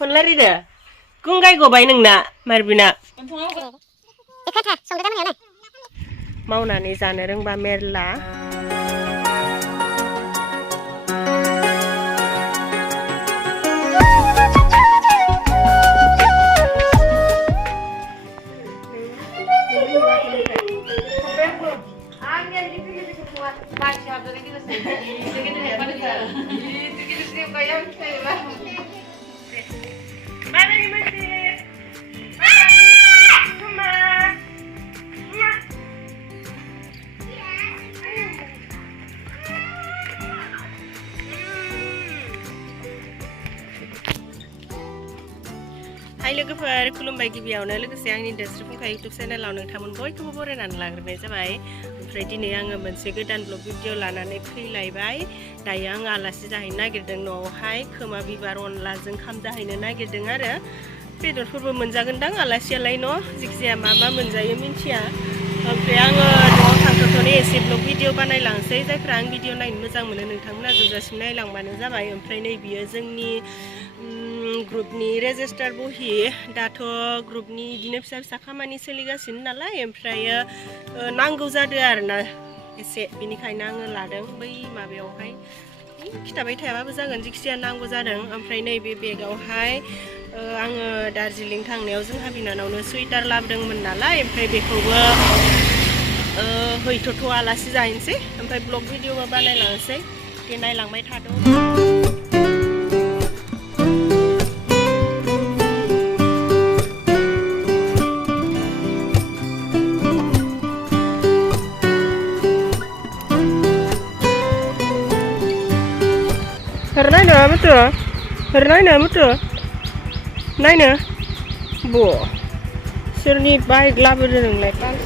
Honlari dah. Kungkai gobai neng nak, Marbina. Mau nani sana reng ba merla. Hai लोगोफोर खुलुमबाय गिबियावनो लोगोसे आंनि बwswrfrwmbw YouTube चेनेलाव नोंथांमोन बयखौबो बरायनानै लाग्रोनाय जाबाय। ओमफ्राय दिनै आङो मोनसे गोदान ब्लग भिडिअ लानानै फैलायबाय। दायो आं आलासि जाहैनो नागिरदों न'आवहाय खोमा बिबार अनलाजों खाम जाहैनो नागिरदों आरो बेदरफोरबो मोनजागोनदां आलासियालाय न' जिखिजाया मा मोनजायो मिन्थिया। ओमफ्राय आङो न'आव थांथ'नानै एसे ब्लग भिडिअ बानायलांसै जायफ्रा आं भिडिअ नायनो मोजां मोनो नोंथांमोना जोबजासिम नायलांबानो जाबाय। ओमफ्राय नै बियो जोंनि ग्रुपनि रेजिस्टार बहि दाथ' ग्रुपनि इदिनो फिसा फिसा खामानि सोलिगासिनो नालाय ओमफ्रायो नांगौ जादों आरोना एसे बेनिखायनो आङो लादों बै माबायावहाय खिथाबाय थायाबाबो जागोन जिखिजाया नांगौ जादों। ओमफ्राय नैबे बेगावहाय आङो दार्जिलिं थांनायाव जोंहा बिनानावनो सुइटार लाबोदोंमोन नालाय ओमफ्राय बेखौबो हैथ'थ' आलासि जाहैनोसै ओमफ्राय ब्लग भिडिअबो बानायलांसै दे नायलांबाय थाद'। Naina betul, naina betul, naina, bu, serni baik labu dengan lepas.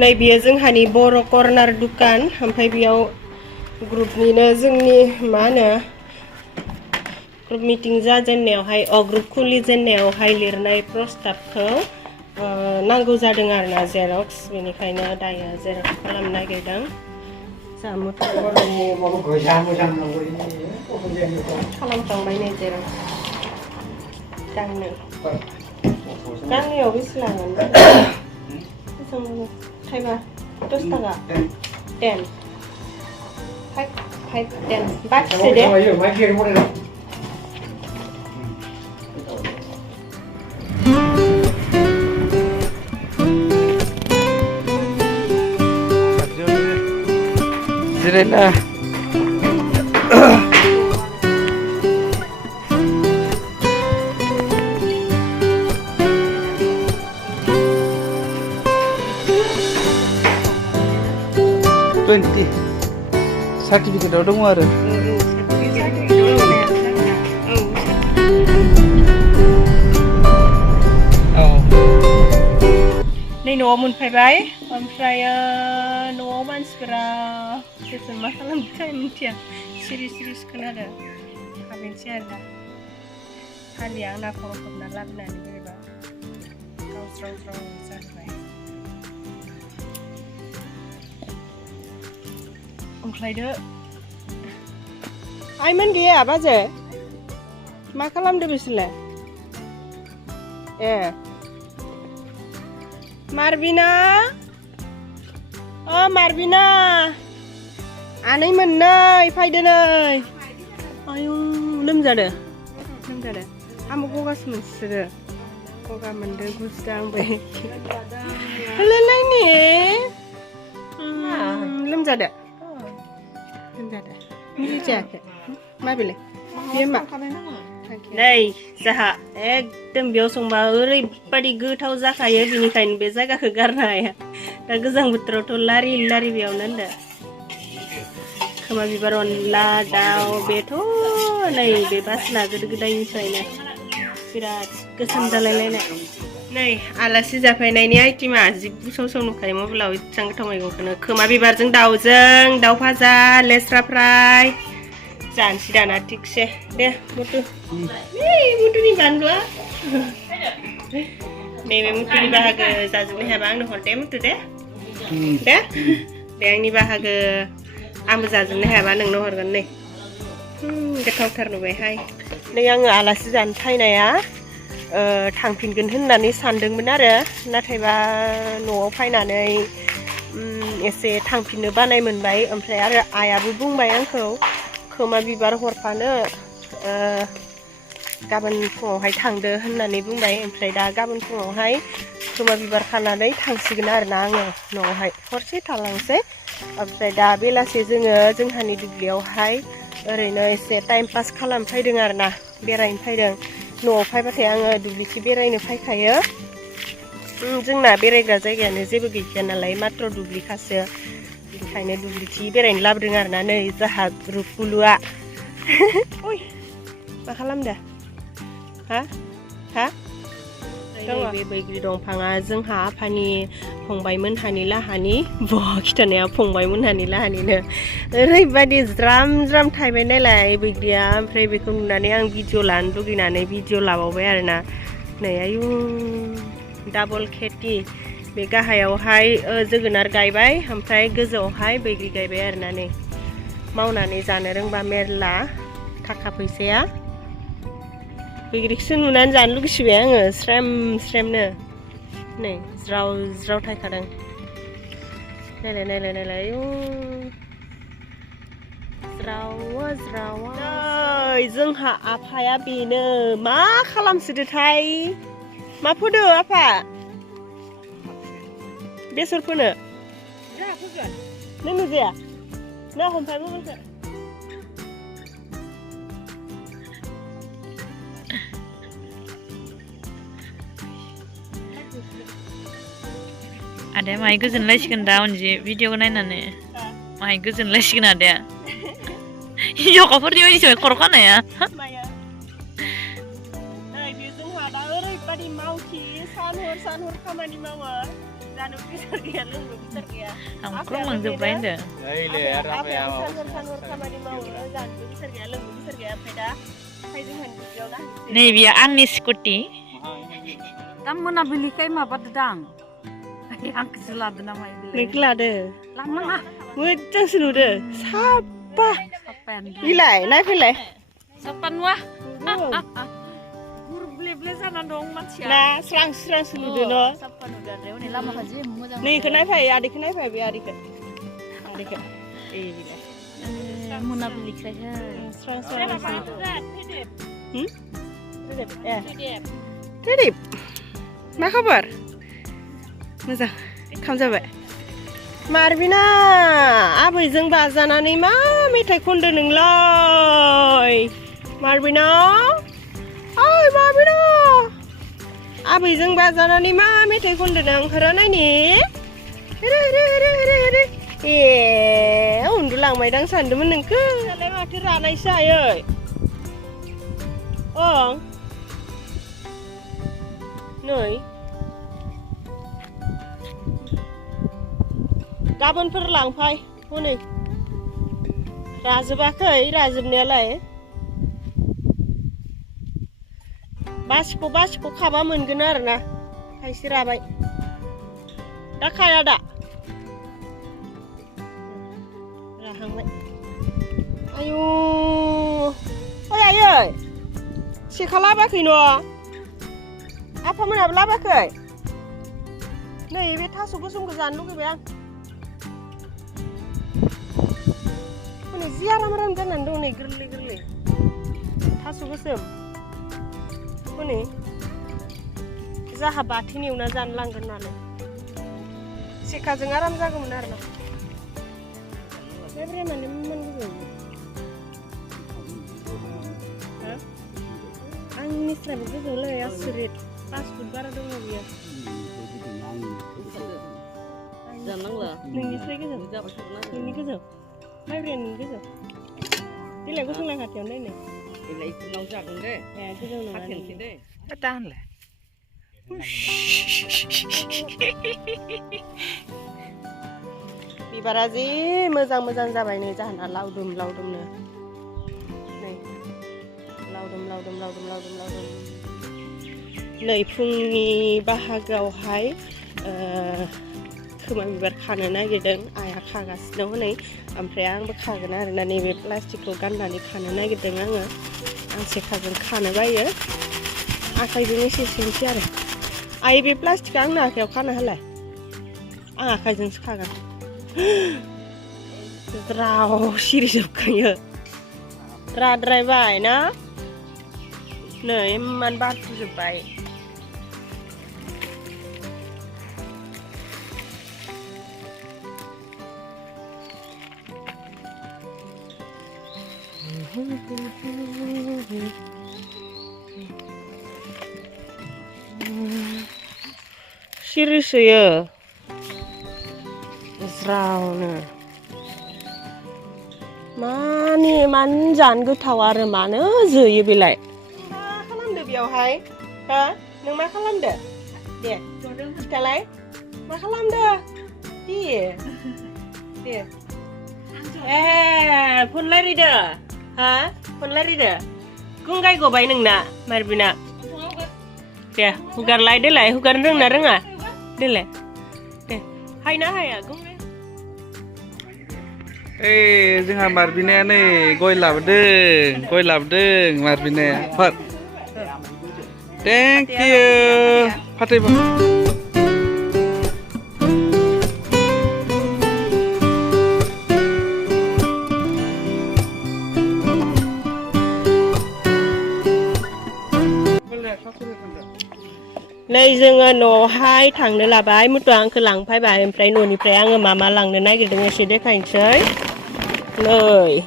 Nay biar जोंहानि बर' कर्नार दुकान, ओमफ्राय बेयाव ग्रुपनिनो जोंनि mana ग्रुप मिटिं जाजेननायावहाय ग्रुप खुलिजेननायावहाय लिरनाय प्रस्ताबखौ नांगौ जादों आरोना जेरक्स बेनिखायनो दायो जेरक्स खालामनो नागिरदों। खालामखांबाय नै जेरक्स गांनैयाव बेसे लागोन थाइबा 10 थाखा 10 5 10 बाखिसो दे Jirena. Certificate ada mau ada? Nih न'आव मोनफैबाय ओमफ्राय न'आव मानसिफोरा सोर मा खालामबाय मिथिया सिरि खोनादों हाबैनोसै आरो दा हालिया आंना खर' खोबना लाबोनानै बोरैबा गावस्राव जाबाय। ओंख्लायदो आइमोन गैया बाजै मा खालामदो बिसोरलाय ए Marbina, oh Marbina, aneh menai, fayda nai, ayo loमजादो, kamu kok gak semester, kok gak mende gusdang be, lelai nih, loमजादो, ini jaket, ma beli, dia mak. नै जाहा एकदम बेयाव संबा ओरैबादि गोथाव जाखायो बिनिखायनो बे जायगाखौ गारनो हाया दा गोजां बोथोरावथ' लारि बेयावनो होनदो खोमा बिबार अनला दाउ बेथ' नै बे बासना गोदो गोदायनिफ्रायनो बिराद गोसोम जालायलायनाय नै आलासि जाफैनायनि आइटेमा जि बुसाव नुखायो मबाइलाव इसां गोथाव मैगंखौनो खोमा बिबारजों दाउजों दाउ भाजा लेस्रा फ्राय जानसै दाना थिगसे दे मुथु मुथुनि बानलुआ नैबे मुथुनि बाहागो जाजोबनो हायाबा आंनो हर दे मुथु दे बे आंनि बाहागो आंबो जाजोबनो हायाबा नोंनो हरगोन नै गोथावथार नुबायहाय नै आङो आलासि जानो फैनाया थांफिनगोन होननानै सानदोंमोन आरो नाथायबा न'आव फैनानै एसे थांफिननो बानाय मोनबाय ओमफ्राय आरो आइयाबो बुंबाय आंखौ खोमा बिबार हरफानो गाबोन फुङावहाय थांदो होननानै बुंबाय ओमफ्राय दा गाबोन फुङावहाय खोमा बिबार खानानै थांसिगोन आरोना आङो न'आवहाय हरसे थालांसै ओमफ्राय दा बेलासे जोङो जोंहानि दुब्लियावहाय ओरैनो एसे टाइम पास खालामनो फैदों आरोना बेरायनो फैदों न'आव फैबाथाय आङो दुब्लिखि बेरायनो फैखायो जोंना बेरायग्रा जायगायानो जेबो गैखाया नालाय मात्र दुब्लिखासो बेखायनो दुब्लिखि बेरायनो लाबोदों आरोना नै जाहा रुपुलुआ मा खालामदो हा बे बैग्रि दंफाङा जोंहा आफानि फंबायमोनहानि लाहानि खिथानाया फंबायमोनहानि लाहानिनो ओरैबायदि ज्राम ज्राम थायबाय नालाय बैग्रिया ओमफ्राय बेखौ नुनानै आं भिडिअ लानो लुगैनानै भिडिअ लाबावबाय आरोना नै आयु डाबल खेथि बे गाहायावहाय जोगोनार गायबाय ओमफ्राय गोजौआवहाय बैग्रि गायबाय आरोना नै मावनानै जानो रोंबा मेरला थाखा फैसाया बैग्रिखौसो नुनानै जानो लुगैसिबाय आङो स्रेम स्रेमनो नै ज्राव ज्राव थायखादों नायलाय नायलाय नायलाय आयु ज्रावा ज्रावा नै जोंहा आफाया बेनो मा खालामसोदोथाय मा फोदो आफा बेसर फोनो नों नुजाया ना हमफाय मबाइलखौ आदाया माहाय गोजोनलायसिगोन दा अनजि भिडिअखौ नायनानै माहाय गोजोनलायसिगोन आदाया हिनजावखाफोरनि बायदिसो खर' खानाया जोंहा दा ओरैबायदि मावथि सान हर खामानि मावो जानो बिसार गैया लोंनो बिसार गैया आंख्रमलांजोब्बाय होनदों सान हर खामानि मावो जानो बिसार गैया लोंनो बिसार गैया ओमफ्राय दा जोंहानि दुब्लियाव ना नै बियो आंनि स्कुटि दा मोनाबिलिखाय माबादोदां आंखौसो लादो नामा नोंखौ लादो लांनाङा मोजांसो नुदो साफा इलाय नायफैलाय साफा नुवा गुरब्लेब्ले जानानै दं मानसिया ना स्रां स्रांसो नुदो न' साफा नुदो आरो हनै लामाखौ जि मोजां नैखौ नायफाय आदैखौ नायफाय बे आदैखौ मोनाबिलिखाय स्रां स्रां रेडिप मा खबर मोजां खाम जाबाय मारबिना आबैजों बाजानानै मा मेथाइ खनदो नोंलाय मारबिना ओइ मारबिना आबैजों बाजानानै मा मेथाइ खनदो नों ओंखारा नायनि ए उन्दुलांबायदां सानदोंमोन नोंखो दालाय माथो रानायसो आयै ओं नै गाबोनफोर लांफाय हनै राजोबाखै राजोबनायालाय बासिख' खाबा मोनगोन आरोना खायसे राबाय दा खाया दा राहांबाय आयु ओइ आयै सेखा लाबाखै न' आफामोनाबो लाबाखै नै बे थास' गोसोमखौ जानो लुगैबाय आं हनै जि आराम जानानै दं नै गोरलै गोरलै थास' गोसोम हनै जाहा बाथोन एवना जानो लांगोन नालाय सेखाजों आराम जागौमोन आरोना बे माने मोन गोजौ आंनिफ्रायबो गोजौलै आसुरित 5 फुट बारा दङ बियो जानांला नोंनिफ्राय गोजौ नोंनि गोजौ माइब्राया नोंनि गोजौ बिलाइ गसंनाय खाथियावनो नायनो बिलाइ इसोरनाव जागोन दे ए गोजौ नङा खाथेनसै दे दा होनलाय बिबारा जि मोजां मोजां जाबाय नै जाहोना लावदुम लावदुमनो नै लावदुम नै फुंनि बाहागोआवहाय खोमा बिबार खानो नागिरदों आइया खागासिनो हनै ओमफ्राय आंबो खागोन आरोना नैबे प्लास्टिकखौ गाननानै खानो नागिरदों आङो आं सेखाजों खानो बायो आखाइजोंनो सेसनोसै आरो आइ बे प्लास्टिकआ आंनो आखाइयाव खाना होलाय आं आखाइजोंसो खागोन ज्राव सिरिजोबखायो राद्रायबाय ना नै इमान बारफुजोब्बाय सिरिसोयो ज्रावनो मानो जानो गोथाव आरो मानो जोयो बेलाय मा खालामदो बेयावहाय हो नों मा खालामदो दे खिथालाय मा खालामदो दे ए फन रायलायदो हा फन रायलायदो गुंगाय गबाय नोंना मारबिना दे हुगारलाय देलाय हुगारनो रोंना रोङा देलाय दे हायना हाया गुंगाय जोंहा मारबिनाया नै गय लाबोदों मारबिनाया थेंक इउ फाथै नै जोङो न'आवहाय थांनो लाबाय मुथुआ आंखौ लांफैबाय ओमफ्राय न'निफ्राय आङो मा लांनो नागिरदों एसे देखायनोसै नै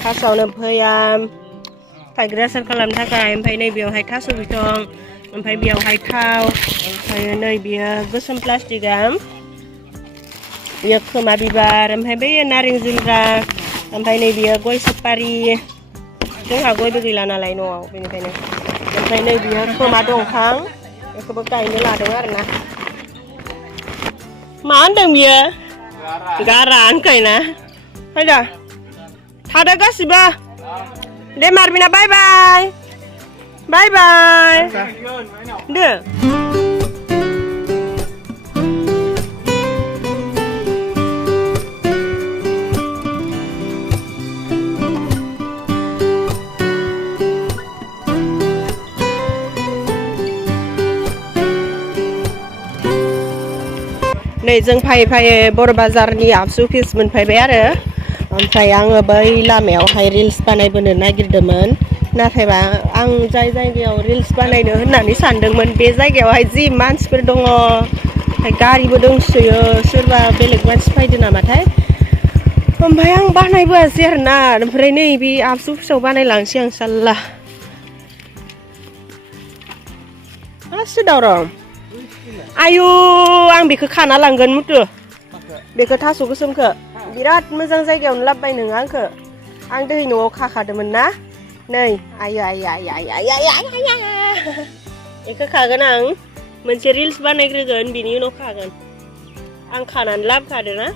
फार्स्टआवनो भयाम थाइगिर आसार खालामनो थाखाय ओमफ्राय नै बेयावहाय थास' बिसं ओमफ्राय बेयावहाय थाव ओमफ्राय नै बेयो गोसोम प्लास्टिकआ बेयो खोमा बिबार ओमफ्राय बै नारें जुमब्रा ओमफ्राय नै बेयो गय सुपारि जोंहा गयबो गैला नालाय न'आव बेनिखायनो ओमफ्राय नै बेयो खोमा दंफां बेखौबो गायनो लादों आरोना मा होनदों बियो गारा होनखायना फैदा थादो गासिबो दे मारबिना बाय बाय दे नै जों फैयै बर' बाजारनि आबसु अफिस मोनफैबाय आरो ओमफ्राय आङो बै लामायावहाय रिल्स बानायबोनो नागिरदोंमोन नाथायबा आं जाय जायगायाव रिल्स बानायनो होननानै सानदोंमोन बे जायगायावहाय जि मानसिफोर दङ ओमफ्राय गारिबो दंसोयो सोरबा बेलेग मानसि फैदो नामाथाय ओमफ्राय आं बानायबोआसै आरोना ओमफ्राय नै बे आबसु अफिसाव बानायलांसै आं साल्ला मासि दावराव आयु आं बेखौ खाना लांगोन मुथु बेखौ थास' गोसोमखौ बिराद मोजां जायगायावनो लाबोबाय नोङो आंखौ आं दै न'आव खाखादोंमोन ना नै आयु बेखौ खागोन आं मोनसे रिल्स बानायग्रोगोन बिनि उनाव खागोन आं खानानै लाबोखादों ना